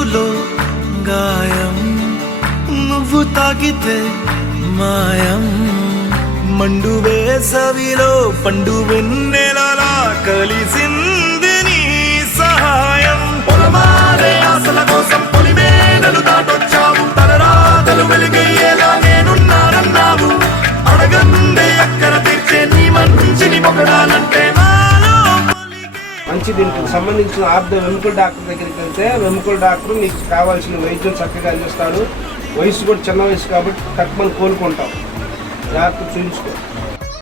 గొంతులో గాయం నువ్వు తాకితే మాయం. మండు వేసవిలో పండు వెన్నెలలా కలిసింది నీ సహాయం. పొలమారే ఆశల కోసం పొలిమేనలు దాటొచ్చావు. తలరాతలు వెలుగయ్యేలా నేనున్నానన్నావు. అడగందే అక్కడ తెచ్చే నీ మంచిని పొగడాలంటే మంచి దీనికి సంబంధించిన ఆర్థ వెముకల డాక్టర్ దగ్గరికి వెళ్తే వెముకల డాక్టర్ నీకు కావాల్సిన వైద్యం చక్కగా అందిస్తాడు. వయసు కూడా చిన్న వయసు కాబట్టి తక్కువ కోలుకుంటాం. జాగ్రత్త చూపించుకో